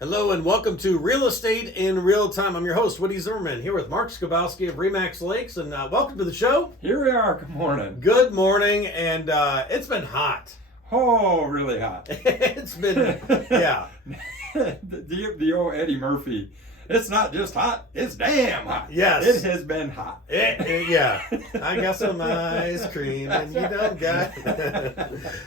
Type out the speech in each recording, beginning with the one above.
Hello and welcome to Real Estate in Real Time. I'm your host, Woody Zimmerman, here with Mark Skabowski of Remax Lakes, and welcome to the show. Here we are. Good morning. Good morning, and it's been hot. Oh, really hot. It's been, yeah. the old Eddie Murphy. It's not just hot, it's damn hot. Yes. It has been hot. Yeah. I got some ice cream, and you don't got.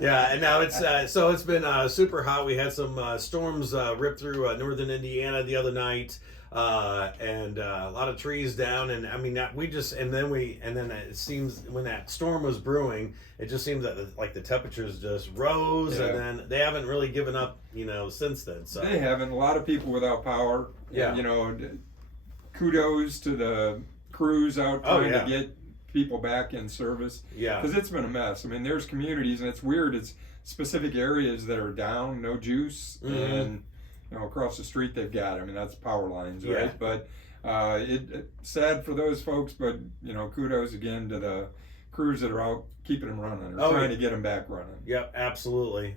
Yeah, and now it's been super hot. We had some storms rip through northern Indiana the other night. And a lot of trees down, and I mean then it seems when that storm was brewing, it just seems that the temperatures just rose, Yeah. and then they haven't really given up, since then. So They haven't. A lot of people without power. Yeah. Kudos to the crews out trying yeah. to get people back in service. yeah, Because it's been a mess. I mean, there's communities, and it's weird. It's specific areas that are down, no juice, Mhm. and across the street they've got. I mean, that's power lines, right? Yeah. But it's sad for those folks. But kudos again to the crews that are out keeping them running or trying to get them back running. Yep, absolutely.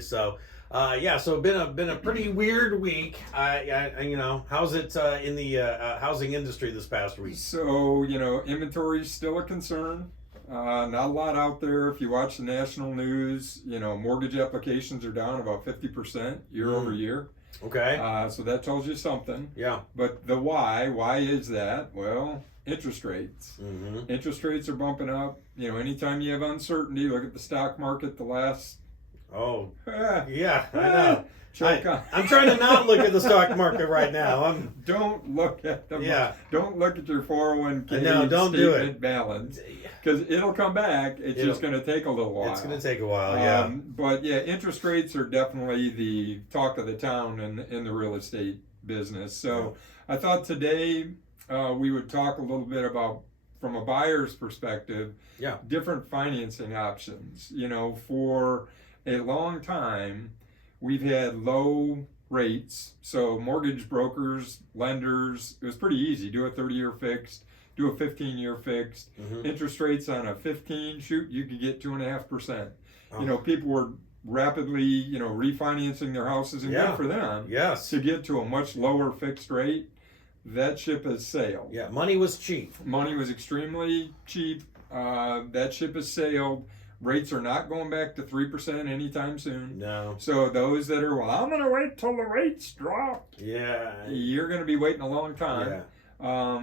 So, so been a pretty weird week. How's it in the housing industry this past week? So inventory's still a concern. Not a lot out there. If you watch the national news, mortgage applications are down about 50% year over year. Okay. So that tells you something. Yeah. But the why is that? Well, interest rates. Mm-hmm. Interest rates are bumping up. Anytime you have uncertainty, look at the stock market the last. Oh, yeah, I know. Choke on. I'm trying to not look at the stock market right now. Don't look at them. Yeah. Don't look at your 401k No, don't do statement it. balance. Because it'll come back. It's just going to take a little while. It's going to take a while, yeah. But yeah, interest rates are definitely the talk of the town in the real estate business. So I thought today we would talk a little bit about, from a buyer's perspective, different financing options. For a long time, we've had low rates. So mortgage brokers, lenders, it was pretty easy. Do a 30-year fixed. Do a 15-year fixed. Mm-hmm. Interest rates on a 15, you could get 2.5%. Oh. People were rapidly, refinancing their houses, and good for them. Yes. To get to a much lower fixed rate, that ship has sailed. Yeah, money was cheap. Money was extremely cheap. That ship has sailed. Rates are not going back to 3% anytime soon. No. So those that are, I'm going to wait till the rates drop. Yeah. You're going to be waiting a long time. Yeah.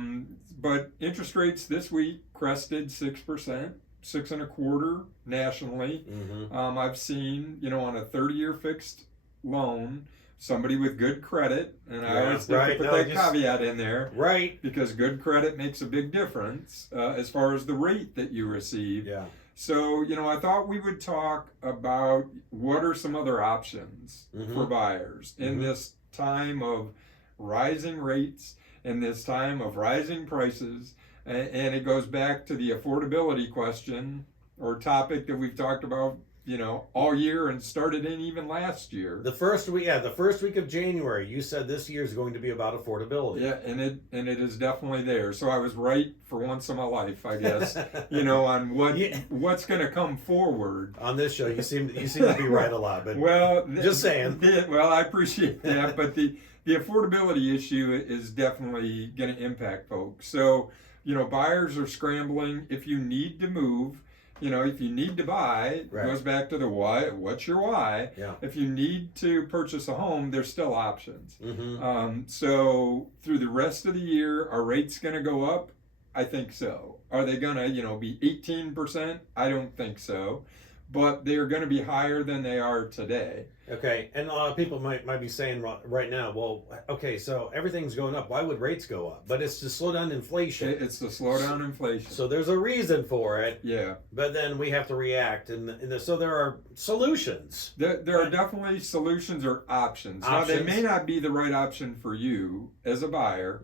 But interest rates this week crested 6%, 6.25% nationally. Mm-hmm. I've seen, on a 30-year fixed loan, somebody with good credit, and I always like to put that caveat in there, right? Because good credit makes a big difference as far as the rate that you receive. Yeah. So, I thought we would talk about what are some other options for buyers in this time of rising rates, in this time of rising prices, and it goes back to the affordability question or topic that we've talked about, all year and started in even last year. The first week of January, you said this year is going to be about affordability. Yeah, and it is definitely there. So I was right for once in my life, I guess. On what's going to come forward on this show. You seem to be right a lot, but just saying. Well, I appreciate that, but the affordability issue is definitely going to impact folks. So buyers are scrambling. If you need to move, if you need to buy, it goes back to the why. What's your why? Yeah. If you need to purchase a home, there's still options. Mm-hmm. So through the rest of the year, are rates going to go up? I think so. Are they going to, be 18%? I don't think so. But they're going to be higher than they are today. Okay, and a lot of people might be saying right now, well, okay, so everything's going up. Why would rates go up? But it's to slow down inflation. It's to slow down inflation. So there's a reason for it. Yeah. But then we have to react, so there are solutions. There are definitely solutions or options. Now, they may not be the right option for you as a buyer,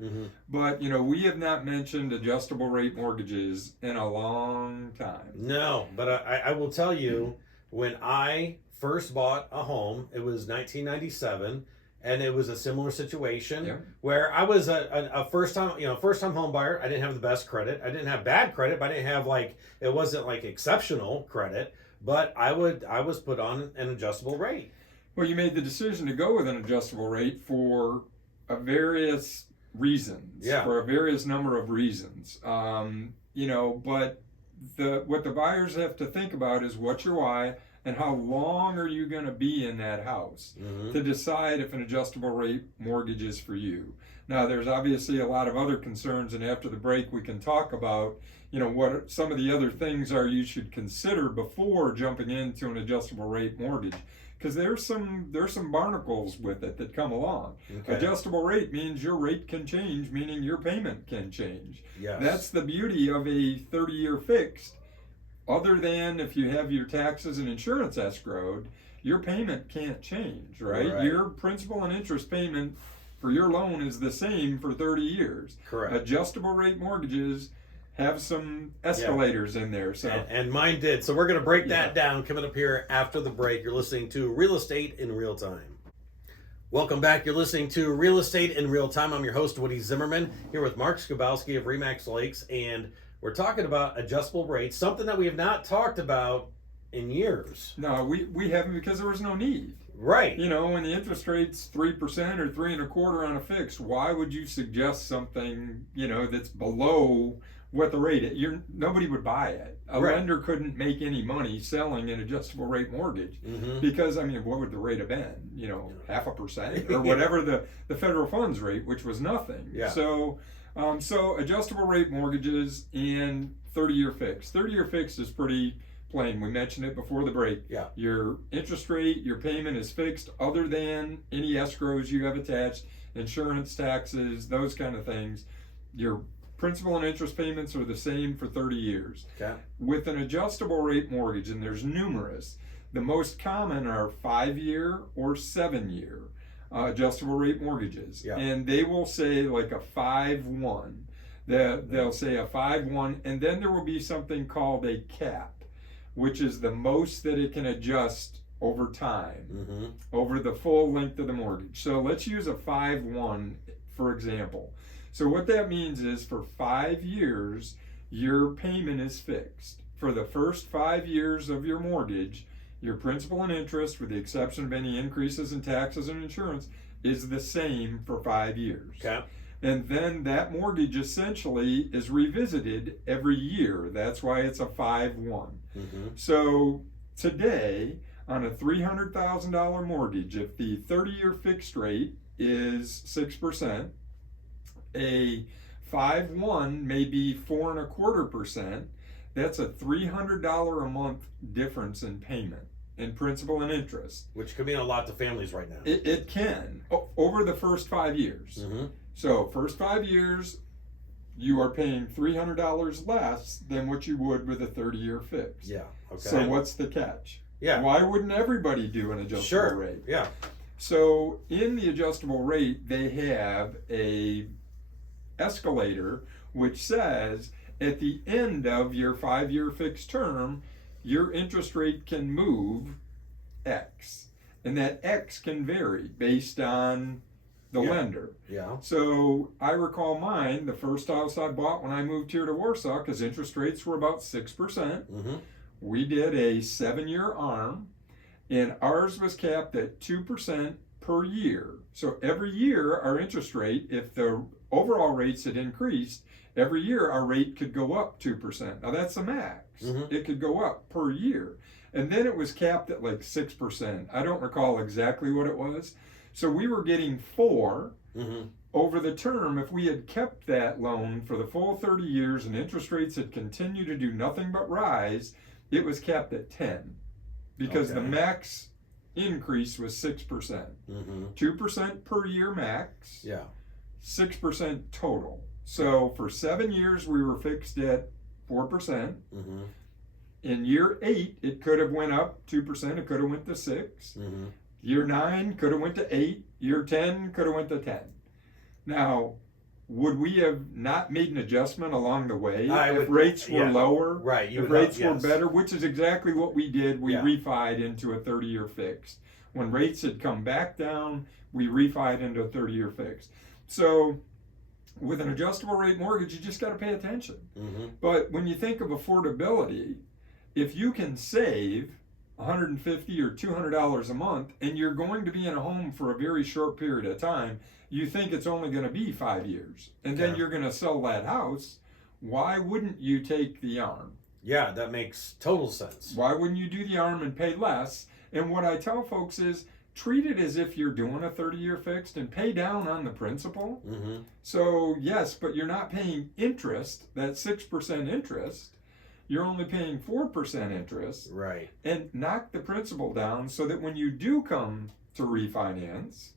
but we have not mentioned adjustable rate mortgages in a long time. No, but I will tell you, when I first bought a home, it was 1997, and it was a similar situation where I was a first time home buyer. I didn't have the best credit. I didn't have bad credit, but I didn't have it wasn't exceptional credit. But I was put on an adjustable rate. Well, you made the decision to go with an adjustable rate for various reasons. Yeah. For a various number of reasons. But what the buyers have to think about is what's your why and how long are you going to be in that house to decide if an adjustable rate mortgage is for you. Now, there's obviously a lot of other concerns, and after the break we can talk about what some of the other things are you should consider before jumping into an adjustable rate mortgage, because there's some barnacles with it that come along. Okay. Adjustable rate means your rate can change, meaning your payment can change. Yes. That's the beauty of a 30-year fixed. Other than if you have your taxes and insurance escrowed, your payment can't change, right? Your principal and interest payment for your loan is the same for 30 years. Correct. Adjustable rate mortgages have some escalators in there. So and mine did. So we're going to break that down coming up here after the break. You're listening to Real Estate in Real Time. Welcome back. You're listening to Real Estate in Real Time. I'm your host, Woody Zimmerman, here with Mark Skabowski of Remax Lakes, and we're talking about adjustable rates, something that we have not talked about in years. No, we haven't, because there was no need. Right. When the interest rate's 3% or 3.25% on a fixed, why would you suggest something that's below what the rate is? Nobody would buy it. A lender couldn't make any money selling an adjustable rate mortgage because what would the rate have been? 0.5% or whatever the federal funds rate, which was nothing. Yeah. So adjustable rate mortgages and 30-year fixed. 30-year fixed is pretty plain. We mentioned it before the break. Yeah. Your interest rate, your payment is fixed other than any escrows you have attached, insurance, taxes, those kind of things. Your principal and interest payments are the same for 30 years. Okay. With an adjustable rate mortgage, and there's numerous, the most common are 5-year or 7-year adjustable rate mortgages. Yeah. And they will say like a 5-1. They'll say a 5-1, and then there will be something called a cap, which is the most that it can adjust over time, over the full length of the mortgage. So let's use a 5-1, for example. So what that means is for 5 years, your payment is fixed. For the first 5 years of your mortgage, your principal and interest, with the exception of any increases in taxes and insurance, is the same for 5 years. Okay. And then that mortgage essentially is revisited every year. That's why it's a 5-1. So today, on a $300,000 mortgage, if the 30-year fixed rate is 6%, a 5-1 may be 4.25%. That's a $300 a month difference in payment, in principal and interest. Which could mean a lot to families right now. It can, over the first 5 years. So first 5 years, you are paying $300 less than what you would with a 30-year fix. Yeah. Okay. So what's the catch? Yeah. Why wouldn't everybody do an adjustable rate? Yeah. So in the adjustable rate, they have a escalator which says at the end of your 5-year fixed term, your interest rate can move X. And that X can vary based on the lender. Yeah. So I recall mine, the first house I bought when I moved here to Warsaw, because interest rates were about 6%. We did a 7-year ARM, and ours was capped at 2% per year. So every year our interest rate, if the overall rates had increased, every year our rate could go up 2%. Now that's the max. It could go up per year. And then it was capped at like 6%. I don't recall exactly what it was. So we were getting 4 over the term. If we had kept that loan for the full 30 years and interest rates had continued to do nothing but rise, it was capped at 10 because the max increase was 6%. 2% per year max. Yeah. 6% total. So for 7 years we were fixed at 4%. In year 8 it could have went up 2%. It could have went to 6. Year 9 could have went to 8. Year 10 could have went to 10. Now, would we have not made an adjustment along the way if rates were lower? Right. If rates were better, which is exactly what we did. We refied into a 30-year fixed. When rates had come back down, we refied into a 30-year fixed. So with an adjustable rate mortgage, you just got to pay attention. But when you think of affordability, if you can save $150 or $200 a month, and you're going to be in a home for a very short period of time, you think it's only going to be 5 years, and then Yeah. you're going to sell that house. Why wouldn't you take the ARM? Yeah, that makes total sense. Why wouldn't you do the ARM and pay less? And what I tell folks is treat it as if you're doing a 30-year fixed and pay down on the principal. Mm-hmm. So, yes, but you're not paying interest, that 6% interest. You're only paying 4% interest, Right. and knock the principal down so that when you do come to refinance,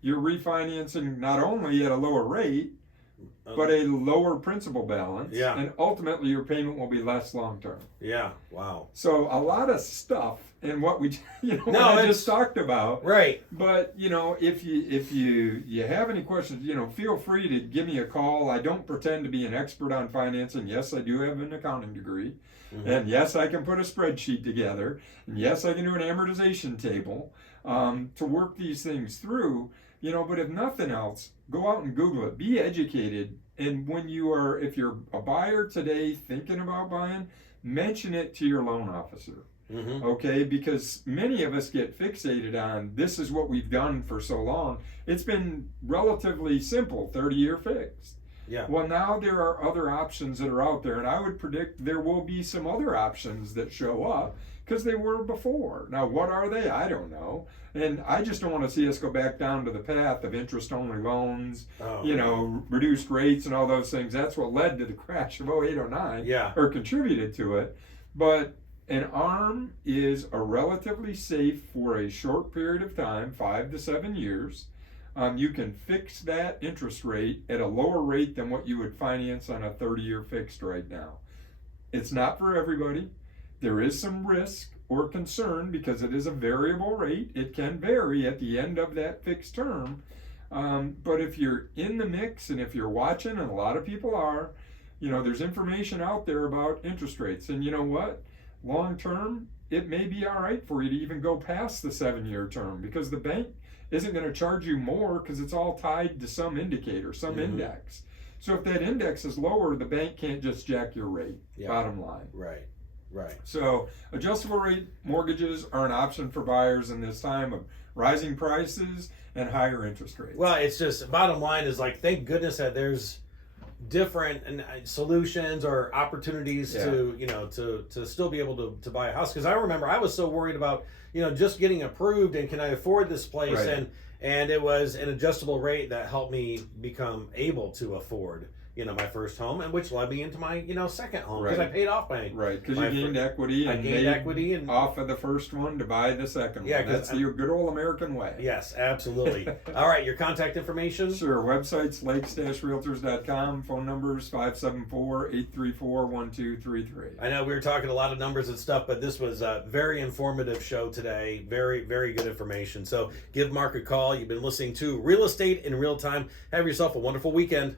you're refinancing not only at a lower rate, but a lower principal balance. Yeah. And ultimately, your payment will be less long term. Yeah. Wow. So a lot of stuff in what we, what No, I it's- just talked about. Right. But if you have any questions, feel free to give me a call. I don't pretend to be an expert on financing. Yes, I do have an accounting degree, Mhm. and yes, I can put a spreadsheet together, and yes, I can do an amortization table to work these things through. But if nothing else, go out and Google it. Be educated, and if you're a buyer today thinking about buying, mention it to your loan officer. Mm-hmm. Okay, because many of us get fixated on this is what we've done for so long. It's been relatively simple, 30-year fixed. Yeah. Well, now there are other options that are out there, and I would predict there will be some other options that show up because they were before. Now, what are they? I don't know. And I just don't want to see us go back down to the path of interest-only loans, Oh. reduced rates and all those things. That's what led to the crash of 08, 09, Yeah. or contributed to it. But an ARM is a relatively safe for a short period of time, 5 to 7 years. You can fix that interest rate at a lower rate than what you would finance on a 30-year fixed right now. It's not for everybody. There is some risk or concern because it is a variable rate. It can vary at the end of that fixed term. But if you're in the mix and if you're watching, and a lot of people are, there's information out there about interest rates. And you know what? Long term, it may be all right for you to even go past the 7-year term because the bank isn't going to charge you more because it's all tied to some indicator, some Mhm. index. So if that index is lower, the bank can't just jack your rate, Yeah. bottom line. Right. Right. So adjustable rate mortgages are an option for buyers in this time of rising prices and higher interest rates. Well, it's just bottom line is like, thank goodness that there's different solutions or opportunities to still be able to buy a house. Because I remember I was so worried about just getting approved and can I afford this place, Right. and it was an adjustable rate that helped me become able to afford my first home, and which led me into my second home because Right. I paid off my Right, because my you gained equity I and gained made equity and off of the first one to buy the second Yeah, one. 'cause That's the good old American way. yes, absolutely. All right, your contact information. Sure. Websites, lakes-realtors.com. Phone numbers, 574-834-1233. I know we were talking a lot of numbers and stuff, but this was a very informative show today. Very, very good information. So give Mark a call. You've been listening to Real Estate in Real Time. Have yourself a wonderful weekend.